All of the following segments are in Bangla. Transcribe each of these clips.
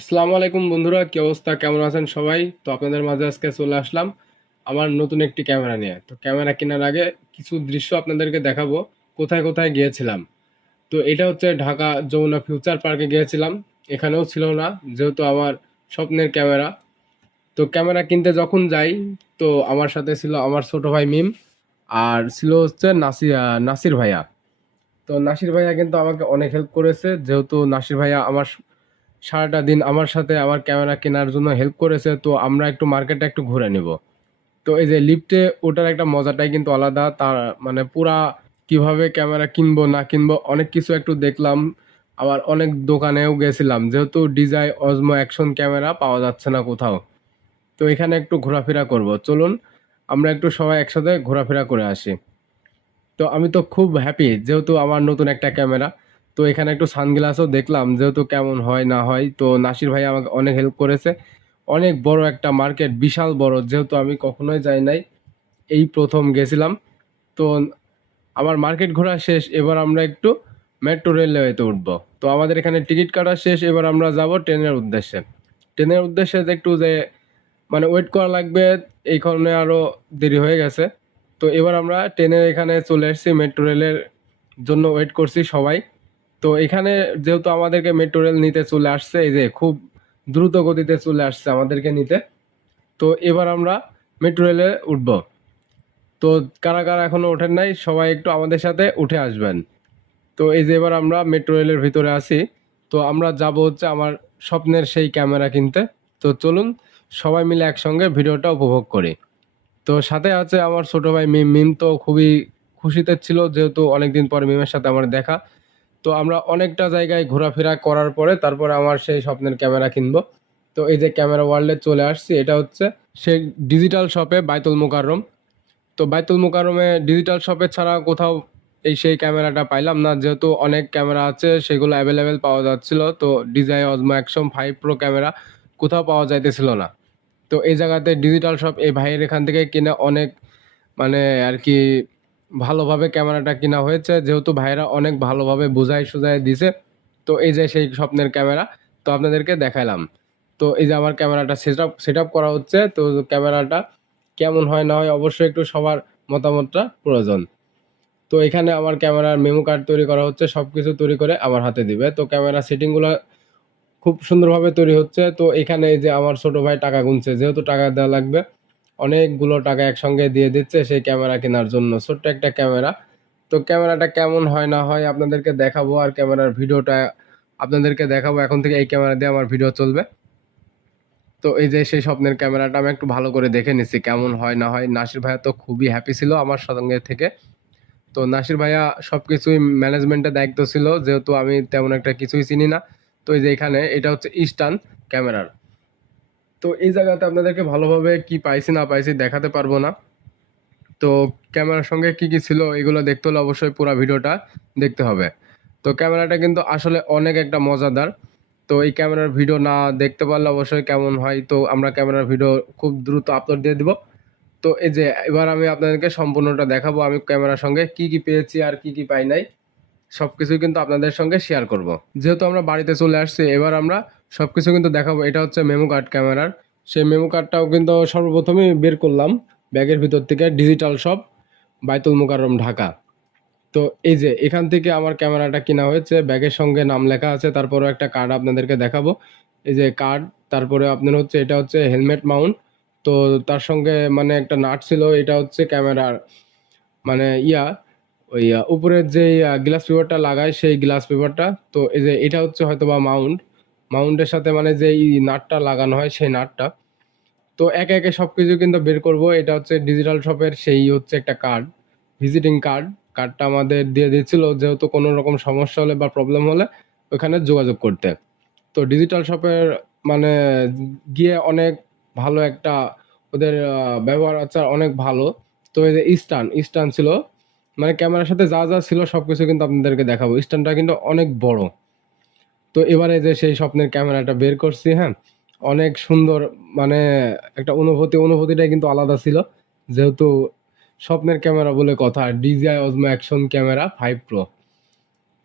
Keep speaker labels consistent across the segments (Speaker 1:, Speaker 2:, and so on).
Speaker 1: আসসালামু আলাইকুম বন্ধুরা, কি অবস্থা? কেমন আছেন সবাই? তো আপনাদের মাঝে আজকে চলে আসলাম আমার নতুন একটি ক্যামেরা নিয়ে। তো ক্যামেরা কেনার আগে কিছু দৃশ্য আপনাদেরকে দেখাবো, কোথায় কোথায় গিয়েছিলাম। তো এটা হচ্ছে ঢাকা যমুনা ফিউচার পার্কে গিয়েছিলাম, এখানেও ছিল না, যেহেতু আমার স্বপ্নের ক্যামেরা। তো ক্যামেরা কিনতে যখন যাই, তো আমার সাথে ছিল আমার ছোট ভাই মিম, আর ছিল হচ্ছে নাসির নাসির ভাইয়া। তো নাসির ভাইয়া কিন্তু আমাকে অনেক হেল্প করেছে, যেহেতু নাসির ভাইয়া আমার সারাটা দিন আমার সাথে আমার ক্যামেরা কেনার জন্য হেল্প করেছে, তো আমরা একটু মার্কেটে একটু ঘুরে নিব। তো এই যে লিফটে ওটার একটা মজাটাই কিন্তু আলাদা, তার মানে পুরা কীভাবে ক্যামেরা কিনবো, না কিনবো, অনেক কিছু একটু দেখলাম। আবার অনেক দোকানেও গেছিলাম, যেহেতু ডিজাই অজমো অ্যাকশন ক্যামেরা পাওয়া যাচ্ছে না কোথাও। তো এখানে একটু ঘোরাফেরা করব। চলুন, আমরা একটু সবাই একসাথে ঘোরাফেরা করে আসি। তো আমি তো খুব হ্যাপি যেহেতু আমার নতুন একটা ক্যামেরা। তো এখানে একটু সানগ্লাসও দেখলাম, যেহেতু কেমন হয় না হয়, তো নাসির ভাই আমাকে অনেক হেল্প করেছে। অনেক বড় একটা মার্কেট বিশাল বড়, যেহেতু আমি কখনোই যাই নাই, এই প্রথম গেছিলাম। তো আমার মার্কেট ঘোরা শেষ, এবার আমরা একটু মেট্রো রেলওয়েতে উঠব। তো আমাদের এখানে টিকিট কাটা শেষ, এবার আমরা যাব ট্রেনের উদ্দেশ্যে। ট্রেনের উদ্দেশ্যে যে একটু যে মানে ওয়েট করা লাগবে, এই কারণে আরও দেরি হয়ে গেছে। তো এবার আমরা ট্রেনের এখানে চলে এসেছি মেট্রো রেলের জন্য ওয়েট করছি সবাই। তো এখানে যেহেতু আমাদেরকে মেট্রো রেল নিতে চলে আসছে, এই যে খুব দ্রুত গতিতে চলে আসছে আমাদেরকে নিতে, তো এবার আমরা মেট্রো রেলে উঠব। তো কারা কারা এখনও ওঠেন নাই, সবাই একটু আমাদের সাথে উঠে আসবেন। তো এই যে এবার আমরা মেট্রো রেলের ভিতরে আছি, তো আমরা যাব হচ্ছে আমার স্বপ্নের সেই ক্যামেরা কিনতে। তো চলুন সবাই মিলে একসঙ্গে ভিডিওটা উপভোগ করি। তো সাথে আছে আমার ছোটো ভাই মিম মিম তো খুবই খুশিতে ছিল, যেহেতু অনেকদিন পর মিমের সাথে আমার দেখা। তো আমরা অনেকটা জায়গায় ঘোরাফেরা করার পরে তারপরে আমার সেই স্বপ্নের ক্যামেরা কিনবো। তো এই যে ক্যামেরা ওয়ার্ল্ডে চলে আসছি, এটা হচ্ছে সেই ডিজিটাল শপে বাইতুল মোকাররম। তো বাইতুল মোকাররমে ডিজিটাল শপে ছাড়া কোথাও এই সেই ক্যামেরাটা পাইলাম না। যেহেতু অনেক ক্যামেরা আছে, সেগুলো অ্যাভেলেবেল পাওয়া যাচ্ছিল। তো DJI Osmo action five pro camera কোথাও পাওয়া যাইতেছিল না। তো এই জায়গাতে ডিজিটাল শপ এই ভাইয়ের এখান থেকে কিনে অনেক মানে আর কি ভালোভাবে ক্যামেরাটা কিনা হয়েছে। যেহেতু ভাইরা অনেক ভালোভাবে বুঝাই সুঝাই দিছে, তো এই যে সেই স্বপ্নের ক্যামেরা, তো আপনাদেরকে দেখালাম তো এই যে আমার ক্যামেরাটা সেট আপ সেট আপ করা হচ্ছে, তো ক্যামেরাটা কেমন হয় না হয় অবশ্যই একটু সবার মতামতটা প্রয়োজন। তো এখানে আমার ক্যামেরার মেমো কার্ড তৈরি করা হচ্ছে সব কিছু তৈরি করে আমার হাতে দিবে। তো ক্যামেরা সেটিংগুলো খুব সুন্দরভাবে তৈরি হচ্ছে। তো এখানে এই যে আমার ছোট ভাই টাকা গুনছে, যেহেতু টাকা দেওয়া লাগবে অনেকগুলো টাকা একসঙ্গে দিয়ে দিচ্ছে সেই ক্যামেরা কেনার জন্য। ছোট্ট একটা ক্যামেরা। তো ক্যামেরাটা কেমন হয় না হয় আপনাদেরকে দেখাবো, আর ক্যামেরার ভিডিওটা আপনাদেরকে দেখাবো। এখন থেকে এই ক্যামেরা দিয়ে আমার ভিডিও চলবে। তো এই যে সেই স্বপ্নের ক্যামেরাটা আমি একটু ভালো করে দেখে নিচ্ছি, কেমন হয় না হয়। নাসির ভাইয়া তো খুবই হ্যাপি ছিল আমার সঙ্গে থেকে। তো নাসির ভাইয়া সব কিছুই ম্যানেজমেন্টের দায়িত্ব ছিল, যেহেতু আমি তেমন একটা কিছুই চিনি না। তো এই যে এখানে, এটা হচ্ছে ইস্টার্ন ক্যামেরার। তো এই জায়গাতে আপনাদেরকে ভালোভাবে কি পাইছি না পাইছি দেখাতে পারব না। তো ক্যামেরার সঙ্গে কি কি ছিল এগুলো দেখতে হলে অবশ্যই পুরো ভিডিওটা দেখতে হবে। তো ক্যামেরাটা কিন্তু আসলে অনেক একটা মজাদার। তো এই ক্যামেরার ভিডিও না দেখতে পারলে অবশ্যই কেমন হয়, তো আমরা ক্যামেরার ভিডিও খুব দ্রুত আপলোড দিয়ে দিব। তো এই যে এবার আমি আপনাদেরকে সম্পূর্ণটা দেখাবো, আমি ক্যামেরার সঙ্গে কি কি পেয়েছি আর কি কি পাই নাই সব কিছুই কিন্তু আপনাদের সঙ্গে শেয়ার করব। যেহেতু আমরা বাড়িতে চলে আসছি, এবার আমরা সব কিছু কিন্তু দেখাবো। এটা হচ্ছে মেমো কার্ড ক্যামেরার। সেই মেমো কার্ডটাও কিন্তু সর্বপ্রথমে বের করলাম ব্যাগের ভিতর থেকে, ডিজিটাল শপ, বাইতুল মোকাররম, ঢাকা। তো এই যে, এখান থেকে আমার ক্যামেরাটা কেনা হয়েছে, ব্যাগের সঙ্গে নাম লেখা আছে, তারপরেও একটা কার্ড আপনাদেরকে দেখাবো। এই যে কার্ড, তারপরে আপনার হচ্ছে, এটা হচ্ছে হেলমেট মাউন্ট। তো তার সঙ্গে মানে একটা নাট ছিল, এটা হচ্ছে ক্যামেরার মানে ইয়া, ওই উপরের যে গ্লাস পেপারটা লাগায়, সেই গ্লাস পেপারটা তো এই যে, এটা হচ্ছে হয়তো বা মাউন্ট। মাউন্টের সাথে মানে যে এই নাটটা লাগানো হয় সেই নাটটা। তো একে একে সব কিছু কিন্তু বের করব। এটা হচ্ছে ডিজিটাল শপের সেই হচ্ছে একটা কার্ড ভিজিটিং কার্ড কার্ডটা আমাদের দিয়ে দিচ্ছিল যেহেতু কোনো রকম সমস্যা হলে বা প্রবলেম হলে ওখানে যোগাযোগ করতে। তো ডিজিটাল শপের মানে গিয়ে অনেক ভালো একটা ওদের ব্যবহার আচার অনেক ভালো। তো এই যে ইস্টার্ন ইস্টার্ন ছিল। মানে ক্যামেরার সাথে যা যা ছিল সব কিছু কিন্তু আপনাদেরকে দেখাবো। স্ট্যান্ডটা কিন্তু অনেক বড়। তো এবারে যে সেই স্বপ্নের ক্যামেরাটা বের করছি হ্যাঁ অনেক সুন্দর মানে একটা অনুভূতি, অনুভূতিটাই কিন্তু আলাদা ছিল। যেহেতু স্বপ্নের ক্যামেরা বলে কথা DJI Osmo action camera five pro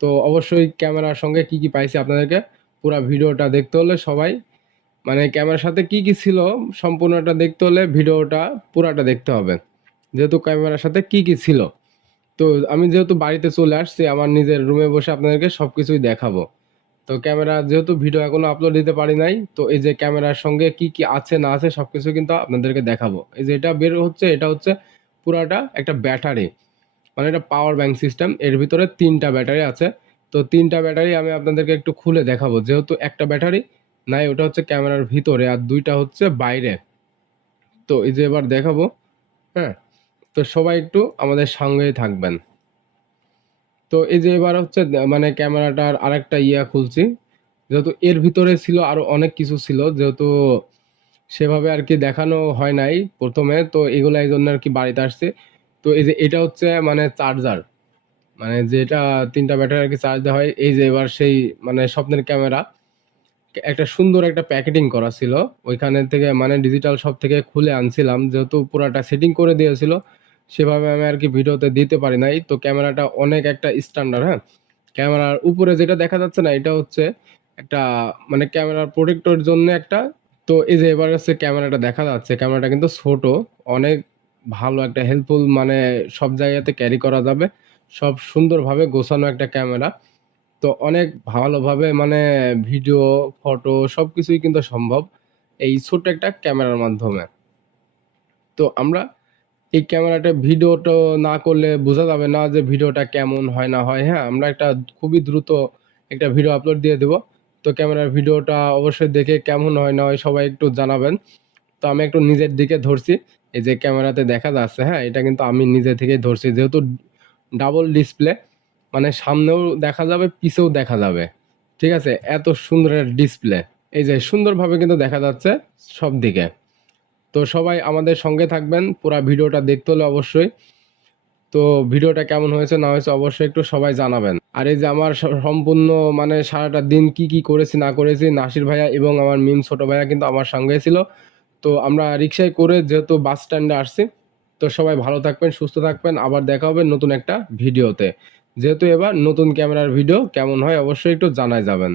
Speaker 1: তো অবশ্যই ক্যামেরার সঙ্গে কি কি পাইছি আপনাদেরকে, পুরা ভিডিওটা দেখতে হলে সবাই মানে ক্যামেরার সাথে কি কি ছিল সম্পূর্ণটা দেখতে হলে ভিডিওটা পুরাটা দেখতে হবে। যেহেতু ক্যামেরার সাথে কি কি ছিল। তো আমি যেহেতু বাড়িতে চলে আসছি, আমার নিজের রুমে বসে আপনাদেরকে সব কিছুই দেখাবো। তো ক্যামেরা যেহেতু ভিডিও এখনও আপলোড দিতে পারি নাই, তো এই যে ক্যামেরার সঙ্গে কি কি আছে না আছে সব কিছু কিন্তু আপনাদেরকে দেখাবো। এই যে এটা বের হচ্ছে, এটা হচ্ছে পুরাটা একটা ব্যাটারি মানে এটা পাওয়ার ব্যাংক সিস্টেম এর ভিতরে তিনটা ব্যাটারি আছে। তো তিনটা ব্যাটারি আমি আপনাদেরকে একটু খুলে দেখাবো, যেহেতু একটা ব্যাটারি নাই, ওটা হচ্ছে ক্যামেরার ভিতরে আর দুইটা হচ্ছে বাইরে। তো এই যে এবার দেখাবো হ্যাঁ তো সবাই একটু আমাদের সঙ্গেই থাকবেন। তো এই যে এবার হচ্ছে মানে ক্যামেরাটার আরেকটা ইয়া খুলছি। যেহেতু এর ভিতরে ছিল আরও অনেক কিছু ছিল, যেহেতু সেভাবে আর কি দেখানো হয় নাই প্রথমে, তো এগুলো এই জন্য আর কি বাড়িতে আসছে। তো এই যে এটা হচ্ছে মানে চার্জার মানে যেটা তিনটা ব্যাটারি আর কি চার্জ দেওয়া হয়, এই যে এবার সেই মানে স্বপ্নের ক্যামেরা। একটা সুন্দর একটা প্যাকেটিং করা ছিল, ওইখানে থেকে মানে ডিজিটাল শপ থেকে খুলে আনছিলাম, যেহেতু পুরাটা সেটিং করে দিয়েছিল সেভাবে আমি আর কি ভিডিওতে দিতে পারি নাই। তো ক্যামেরাটা অনেক একটা স্ট্যান্ডার্ড হ্যাঁ? ক্যামেরার উপরে যেটা দেখা যাচ্ছে না, এটা হচ্ছে একটা মানে ক্যামেরার প্রোটেক্টর জন্য একটা। তো এই যে এবার হচ্ছে ক্যামেরাটা দেখা যাচ্ছে, ক্যামেরাটা কিন্তু ছোট, অনেক ভালো একটা হেল্পফুল মানে সব জায়গাতে ক্যারি করা যাবে। সব সুন্দরভাবে গোছানো একটা ক্যামেরা। তো অনেক ভালোভাবে মানে ভিডিও ফটো সব কিছুই কিন্তু সম্ভব এই ছোট্ট একটা ক্যামেরার মাধ্যমে। তো আমরা এই ক্যামেরাটা ভিডিওটা না করলে বোঝা যাবে না যে ভিডিওটা কেমন হয় না হয়। হ্যাঁ আমরা একটা খুবই দ্রুত একটা ভিডিও আপলোড দিয়ে দেব। তো ক্যামেরার ভিডিওটা অবশ্যই দেখে কেমন হয় না হয় সবাই একটু জানাবেন। তো আমি একটু নিজের দিকে ধরছি। এই যে ক্যামেরাতে দেখা যাচ্ছে হ্যাঁ এটা কিন্তু আমি নিজে থেকেই ধরছি। যেহেতু ডাবল ডিসপ্লে মানে সামনেও দেখা যাবে, পিছেও দেখা যাবে। ঠিক আছে? এত সুন্দর একটা ডিসপ্লে এই যে সুন্দরভাবে কিন্তু দেখা যাচ্ছে সব দিকে তো সবাই আমাদের সঙ্গে থাকবেন, পুরো ভিডিওটা দেখতে হলে অবশ্যই। তো ভিডিওটা কেমন হয়েছে না হয়েছে অবশ্যই একটু সবাই জানাবেন। আর এই যে আমার সম্পূর্ণ মানে সারাটা দিন কি কি করেছি, না করেছি, নাসির ভাইয়া এবং আমার মিম ছোট ভাইয়া কিন্তু আমার সঙ্গে ছিল। তো আমরা রিক্সায় করে যেহেতু বাস স্ট্যান্ডে আসছি, তো সবাই ভালো থাকবেন, সুস্থ থাকবেন। আবার দেখা হবে নতুন একটা ভিডিওতে। যেহেতু এবার নতুন ক্যামেরার ভিডিও কেমন হয় অবশ্যই একটু জানাই যাবেন।